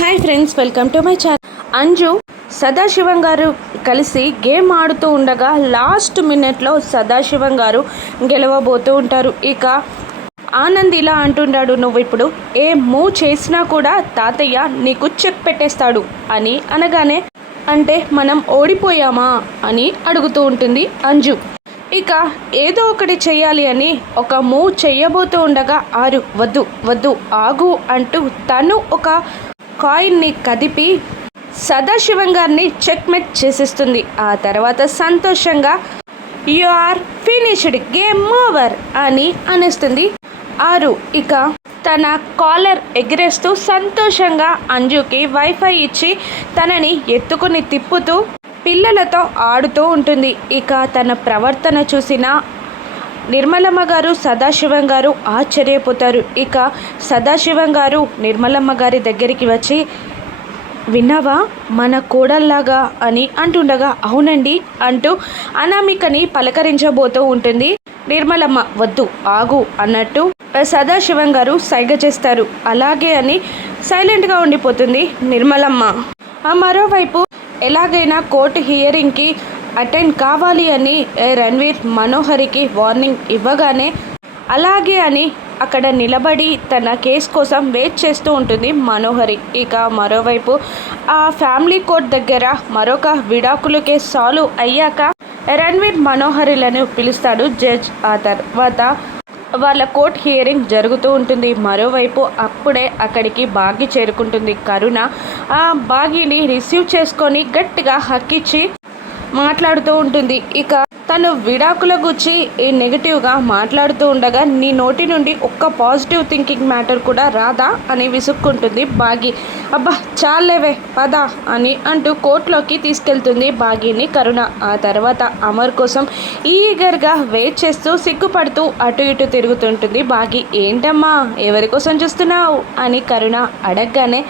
Hi friends welcome to my channel. Anju Sadasivam గారు కలిసి game ఆడుతూ ఉండగా లాస్ట్ మినిట్లో సదాశివం గారు గెలవబోతూ ఉంటారు. ఇక ఆనంద్ ఇలా అంటుంటాడు నువ్వు ఇప్పుడు ఏ మూవ్ చేసినా కూడా తాతయ్య నీకు చెక్ పెట్టేస్తాడు అని అనగానే అంటే మనం ఓడిపోయామా? అని అడుగుతూ ఉంటుంది అంజు. ఇక ఏదో ఒకటి చేయాలి అని ఒక మూవ్ చేయబోతూ ఉండగా ఆరు వద్దు వద్దు ఆగు అంటూ తను ఒక కాయిన్ని కదిపి సదాశివం గారిని చెక్మెట్ చేసేస్తుంది. ఆ తర్వాత సంతోషంగా you are finished game over అని అనేస్తుంది ఆరు. ఇక తన కాలర్ ఎగిరేస్తూ సంతోషంగా అంజుకి వైఫై ఇచ్చి తనని ఎత్తుకుని తిప్పుతూ పిల్లలతో ఆడుతూ ఉంటుంది. ఇక తన ప్రవర్తన చూసిన నిర్మలమ్మ గారు సదాశివం గారు ఆశ్చర్యపోతారు. ఇక సదాశివం గారు నిర్మలమ్మ గారి దగ్గరికి వచ్చి విన్నావా? మన కోడల్లాగా అని అంటుండగా అవునండి అంటూ అనామికని పలకరించబోతూ ఉంటుంది. నిర్మలమ్మ వద్దు ఆగు అన్నట్టు సదాశివం గారు సైగ చేస్తారు. అలాగే అని సైలెంట్గా ఉండిపోతుంది నిర్మలమ్మ. ఆ మరోవైపు ఎలాగైనా కోర్టు హియరింగ్కి అటెండ్ కావాలి అని రణవీర్ రణ్వీర్ మనోహరికి వార్నింగ్ ఇవ్వగానే అలాగే అని అక్కడ నిలబడి తన కేసు కోసం వెయిట్ చేస్తూ ఉంటుంది మనోహరి. ఇక మరోవైపు ఆ ఫ్యామిలీ కోర్ట్ దగ్గర మరొక విడాకుల కేసు సాల్వ్ అయ్యాక రణ్వీర్ మనోహరిలను పిలుస్తాడు జడ్జ్ ఆ తర్వాత వాళ్ళ కోర్ట్ హియరింగ్ జరుగుతూ ఉంటుంది. మరోవైపు అప్పుడే అక్కడికి బాగి చేరుకుంటుంది కరుణ. ఆ బాగిని రిసీవ్ చేసుకొని గట్టిగా హక్కిచ్చి మాట్లాడుతూ ఉంటుంది. ఇక తను విడాకుల గురించి ఈ నెగిటివ్గా మాట్లాడుతూ ఉండగా నీ నోటి నుండి ఒక్క పాజిటివ్ థింకింగ్ మ్యాటర్ కూడా రాదా? అని విసుక్కుంటుంది బాగి. అబ్బా చాలేవే పదా అని అంటూ కోర్టులోకి తీసుకెళ్తుంది బాగిని కరుణ. ఆ తర్వాత అమర్ కోసం ఈగర్గా వెయిట్ చేస్తూ సిగ్గుపడుతూ అటు ఇటు తిరుగుతుంటుంది బాగి. ఏంటమ్మా ఎవరి కోసం చూస్తున్నావు? అని కరుణ అడగగానే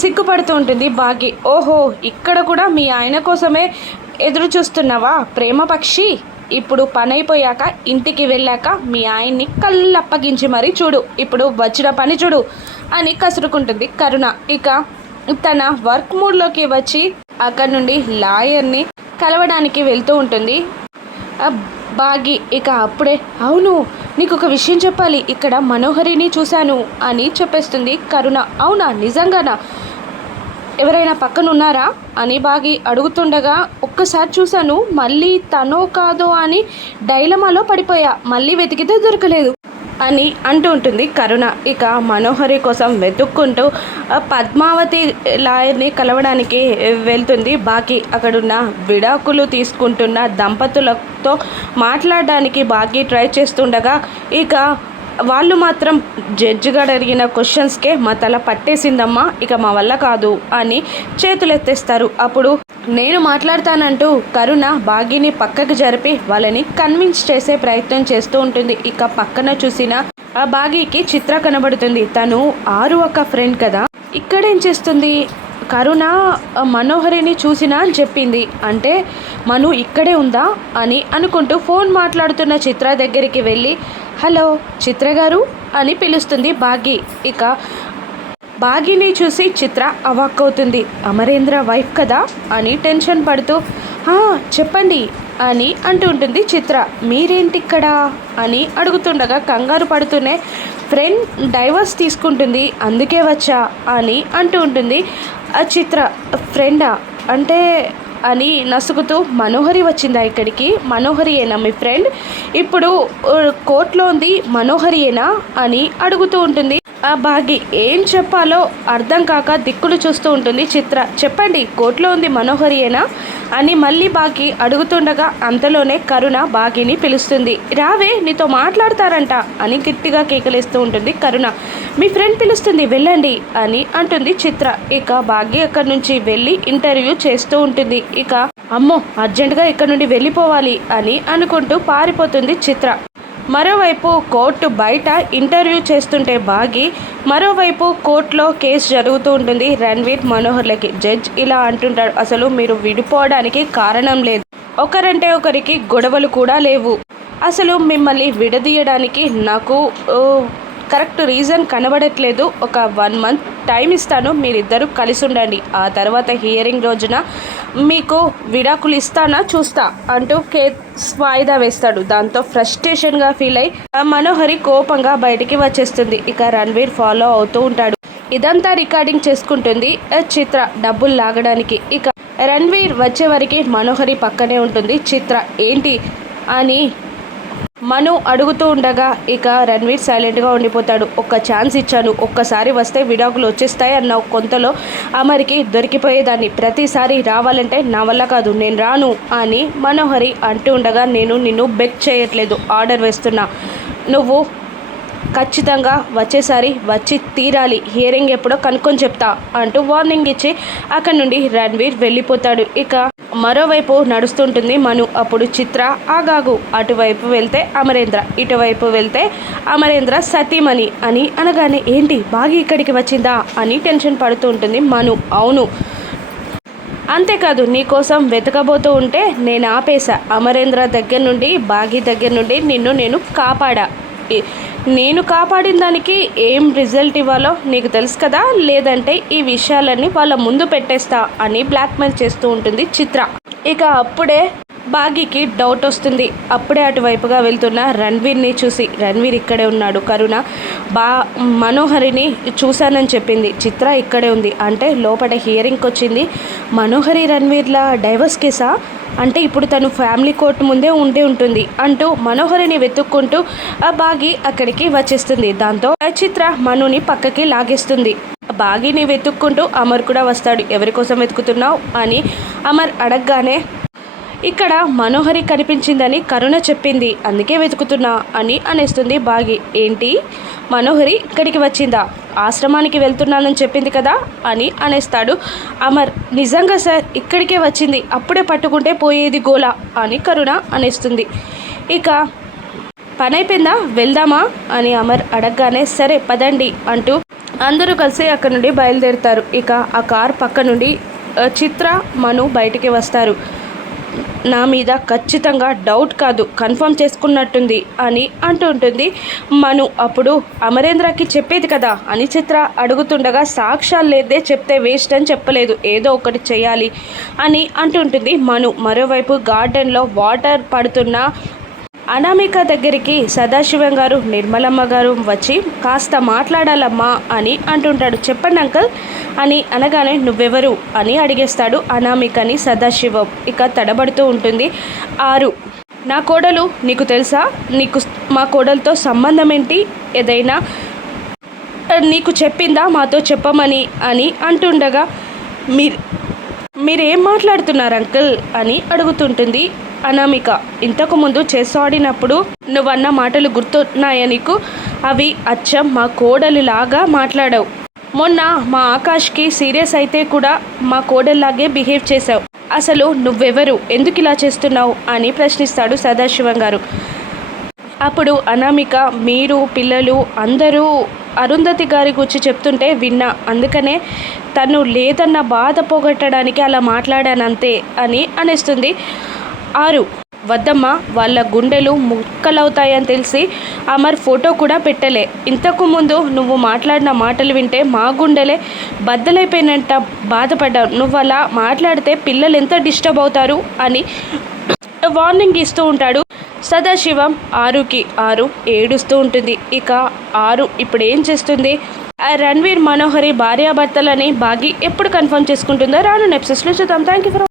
సిగ్గుపడుతూ ఉంటుంది బాగి. ఓహో ఇక్కడ కూడా మీ ఆయన కోసమే ఎదురు చూస్తున్నావా? ప్రేమ పక్షి ఇప్పుడు పని అయిపోయాక ఇంటికి వెళ్ళాక మీ ఆయన్ని కళ్ళప్పగించి మరీ చూడు. ఇప్పుడు వచ్చిన పని చూడు అని కసురుకుంటుంది కరుణ. ఇక తన వర్క్ మూడ్లోకి వచ్చి అక్కడి నుండి లాయర్ని కలవడానికి వెళ్తూ ఉంటుంది. బాగి ఇక అప్పుడే అవును నీకు ఒక విషయం చెప్పాలి. ఇక్కడ మనోహరిని చూశాను అని చెప్పేస్తుంది కరుణ. అవునా నిజంగానా? ఎవరైనా పక్కన ఉన్నారా అని బాగి అడుగుతుండగా ఒక్కసారి చూశాను మళ్ళీ తనో కాదో అని డైలమాలో పడిపోయా. మళ్ళీ వెతికితే దొరకలేదు. అని అంటూ ఉంటుంది. కరుణ ఇక మనోహరి కోసం వెతుక్కుంటూ పద్మావతి లాయర్ని కలవడానికి వెళ్తుంది. బాకి అక్కడున్న విడాకులు తీసుకుంటున్న దంపతులతో మాట్లాడడానికి బాకి ట్రై చేస్తుండగా ఇక వాళ్ళు మాత్రం జడ్జి గారు అడిగిన క్వశ్చన్స్కే మా తల పట్టేసిందమ్మా ఇక మా వల్ల కాదు అని చేతులు ఎత్తేస్తారు అప్పుడు నేను మాట్లాడతానంటూ కరుణ బాగిని పక్కకు జరిపి వాళ్ళని కన్విన్స్ చేసే ప్రయత్నం చేస్తూ ఉంటుంది. ఇక పక్కన చూసిన ఆ బాగీకి చిత్ర కనబడుతుంది. తను ఆరు ఒక ఫ్రెండ్ కదా. ఇక్కడేం చేస్తుంది? కరుణ మనోహరిని చూసినా అని చెప్పింది. అంటే మను ఇక్కడే ఉందా? అని అనుకుంటూ ఫోన్ మాట్లాడుతున్న చిత్ర దగ్గరికి వెళ్ళి హలో చిత్ర గారు అని పిలుస్తుంది బాగి. ఇక బాగిని చూసి చిత్ర అవాక్కవుతుంది. అమరేంద్ర వైఫ్ కదా? అని టెన్షన్ పడుతూ చెప్పండి అని అంటూ ఉంటుంది చిత్ర. మీరేంటిక్కడ? అని అడుగుతుండగా కంగారు పడుతూనే ఫ్రెండ్ డైవర్స్ తీసుకుంటుంది అందుకే వచ్చా అని అంటూ ఉంటుంది ఆ చిత్ర ఫ్రెండా? అంటే అని నసుగుతూ మనోహరి వచ్చిందా ఇక్కడికి? మనోహరియేనా మీ ఫ్రెండ్? ఇప్పుడు కోర్టులో ఉంది మనోహరియేనా? అని అడుగుతూ ఉంటుంది ఆ బాగి ఏం చెప్పాలో అర్థం కాక దిక్కులు చూస్తూ ఉంటుంది చిత్ర. చెప్పండి కోర్టులో ఉంది మనోహరియేనా అని మళ్ళీ బాగి అడుగుతుండగా అంతలోనే కరుణ బాగిని పిలుస్తుంది. రావే నీతో మాట్లాడతారంట అని గట్టిగా కేకలేస్తూ ఉంటుంది కరుణ. మీ ఫ్రెండ్ పిలుస్తుంది వెళ్ళండి అని అంటుంది చిత్ర. ఇక బాగి అక్కడి నుంచి వెళ్ళి ఇంటర్వ్యూ చేస్తూ ఉంటుంది. ఇక అమ్మో అర్జెంటుగా ఇక్కడ నుండి వెళ్ళిపోవాలి అని అనుకుంటూ పారిపోతుంది చిత్ర. మరోవైపు కోర్టు బయట ఇంటర్వ్యూ చేస్తుంటే బాగి మరోవైపు కోర్టులో కేసు జరుగుతూ ఉంటుంది. రణ్వీర్ మనోహర్లకి జడ్జ్ ఇలా అంటుంటాడు. అసలు మీరు విడిపోవడానికి కారణం లేదు. ఒకరంటే ఒకరికి గొడవలు కూడా లేవు. అసలు మిమ్మల్ని విడదీయడానికి నాకు కరెక్ట్ రీజన్ కనబడట్లేదు. ఒక వన్ మంత్ టైం ఇస్తాను మీరిద్దరూ కలిసి ఉండండి. ఆ తర్వాత హియరింగ్ రోజున మీకు విడాకులు ఇస్తానా చూస్తా అంటూ కేస్ వాయిదా వేస్తాడు. దాంతో ఫ్రస్ట్రేషన్గా ఫీల్ అయి ఆ మనోహరి కోపంగా బయటికి వచ్చేస్తుంది. ఇక రణ్వీర్ ఫాలో అవుతూ ఉంటాడు. ఇదంతా రికార్డింగ్ చేసుకుంటుంది చిత్ర డబ్బులు లాగడానికి. ఇక రణ్వీర్ వచ్చే వరకు మనోహరి పక్కనే ఉంటుంది. చిత్ర ఏంటి? అని మను అడుగుతూ ఉండగా ఇక రణ్వీర్ సైలెంట్గా ఉండిపోతాడు. ఒక్క ఛాన్స్ ఇచ్చాను. ఒక్కసారి వస్తే విడాకులు వచ్చేస్తాయి అన్న కొంతలో అమరికి దొరికిపోయేదాన్ని. ప్రతిసారి రావాలంటే నా వల్ల కాదు నేను రాను అని మనోహరి అంటూ ఉండగా నేను నిన్ను బెక్ చేయట్లేదు ఆర్డర్ వేస్తున్నా. నువ్వు ఖచ్చితంగా వచ్చేసారి వచ్చి తీరాలి. హియరింగ్ ఎప్పుడో కనుక్కొని చెప్తా అంటూ వార్నింగ్ ఇచ్చి అక్కడి నుండి రణ్వీర్ వెళ్ళిపోతాడు. ఇక మరోవైపు నడుస్తుంటుంది మను అప్పుడు చిత్ర ఆగాగు. అటువైపు వెళ్తే అమరేంద్ర ఇటువైపు వెళ్తే అమరేంద్ర సతీమణి అని అనగానే ఏంటి బాగి ఇక్కడికి వచ్చిందా? అని టెన్షన్ పడుతూ ఉంటుంది మను. అవును. అంతేకాదు నీకోసం వెతకబోతూ ఉంటే నేను ఆపేశా అమరేంద్ర దగ్గర నుండి బాగి దగ్గర నుండి నిన్ను నేను కాపాడా. నేను కాపాడిన దానికి ఏం రిజల్ట్ ఇవ్వాలో నీకు తెలుసు కదా? లేదంటే ఈ విషయాలన్నీ వాళ్ళ ముందు పెట్టేస్తా అని బ్లాక్మెయిల్ చేస్తూ ఉంటుంది చిత్ర. ఇక అప్పుడే బాగీకి డౌట్ వస్తుంది. అప్పుడే అటువైపుగా వెళ్తున్న రణ్వీర్ని చూసి రణ్వీర్ ఇక్కడే ఉన్నాడు. కరుణ బా మనోహరిని చూశానని చెప్పింది. చిత్ర ఇక్కడే ఉంది. అంటే లోపల హియరింగ్కి వచ్చింది మనోహరి రణ్వీర్ల డైవర్స్ కేసా అంటే ఇప్పుడు తను ఫ్యామిలీ కోర్టు ముందే ఉండే ఉంటుంది అంటూ మనోహరిని వెతుక్కుంటూ ఆ బాగి అక్కడికి వచ్చేస్తుంది. దాంతో చిత్ర మనుని పక్కకి లాగేస్తుంది. బాగిని వెతుక్కుంటూ అమర్ కూడా వస్తాడు. ఎవరి కోసం వెతుకుతున్నావు? అని అమర్ అడగగానే ఇక్కడ మనోహరి కనిపించిందని కరుణ చెప్పింది. అందుకే వెతుకుతున్నా అని అనేస్తుంది బాగి. ఏంటి? మనోహరి ఇక్కడికి వచ్చిందా? ఆశ్రమానికి వెళ్తున్నానని చెప్పింది కదా అని అనేస్తాడు. అమర్ నిజంగా సార్ ఇక్కడికే వచ్చింది. అప్పుడే పట్టుకుంటే పోయేది గోల అని కరుణ అనేస్తుంది. ఇక పని అయిపోయిందా? వెళ్దామా? అని అమర్ అడగగానే సరే పదండి అంటూ అందరూ కలిసి అక్కడ నుండి బయలుదేరుతారు. ఇక ఆ కార్ పక్క నుండి చిత్ర మను బయటికి వస్తారు. నా మీద ఖచ్చితంగా డౌట్ కాదు కన్ఫర్మ్ చేసుకున్నట్టుంది అని అంటుంటుంది. మను అప్పుడు అమరేంద్రకి చెప్పేది కదా అని చిత్ర అడుగుతుండగా సాక్ష్యాలు లేదే చెప్తే వేస్ట్ అని చెప్పలేదు ఏదో ఒకటి చేయాలి అని అంటుంటుంది మను. మరోవైపు గార్డెన్లో వాటర్ పడుతున్న అనామిక దగ్గరికి సదాశివం గారు నిర్మలమ్మ గారు వచ్చి కాస్త మాట్లాడాలమ్మా అని అంటుంటాడు. చెప్పండి అంకల్ అని అనగానే నువ్వెవరు? అని అడిగేస్తాడు అనామికని సదాశివం. ఇక తడబడుతూ ఉంటుంది. ఆరు నా కోడలు నీకు తెలుసా? నీకు మా కోడలతో సంబంధం ఏంటి ఏదైనా నీకు చెప్పిందా? మాతో చెప్పమని అని అంటుండగా మీరు మీరేం మాట్లాడుతున్నారు అంకుల్? అని అడుగుతుంటుంది. అనామిక ఇంతకుముందు చెస్ ఆడినప్పుడు నువ్వన్న మాటలు గుర్తున్నాయా నీకు? అవి అచ్చం మా కోడలిలాగా మాట్లాడావు. మొన్న మా ఆకాష్కి సీరియస్ అయితే కూడా మా కోడల్లాగే బిహేవ్ చేశావు. అసలు నువ్వెవరు? ఎందుకు ఇలా చేస్తున్నావు? అని ప్రశ్నిస్తాడు సదాశివం గారు. అప్పుడు అనామిక మీరు పిల్లలు అందరూ అరుంధతి గారి గురించి చెప్తుంటే విన్నా. అందుకనే తను లేదన్న బాధ పోగొట్టడానికి అలా మాట్లాడానంతే అని అనేస్తుంది. ఆరు. వద్దమ్మ వాళ్ళ గుండెలు ముక్కలవుతాయని తెలిసి అమర్ ఫోటో కూడా పెట్టలే. ఇంతకు ముందు నువ్వు మాట్లాడిన మాటలు వింటే మా గుండెలే బద్దలైపోయినంత బాధపడ్డావు నువ్వు అలా మాట్లాడితే పిల్లలు ఎంత డిస్టర్బ్ అవుతారు అని వార్నింగ్ ఇస్తూ ఉంటాడు సదాశివం. ఆరుకి ఆరు ఏడుస్తూ ఉంటుంది. ఇక ఆరు ఇప్పుడు ఏం చేస్తుంది రణ్వీర్ మనోహరి భార్యాభర్తలని బాగి ఎప్పుడు కన్ఫర్మ్ చేసుకుంటుందో రాను నెప్సెస్లో చూద్దాం. Thank you for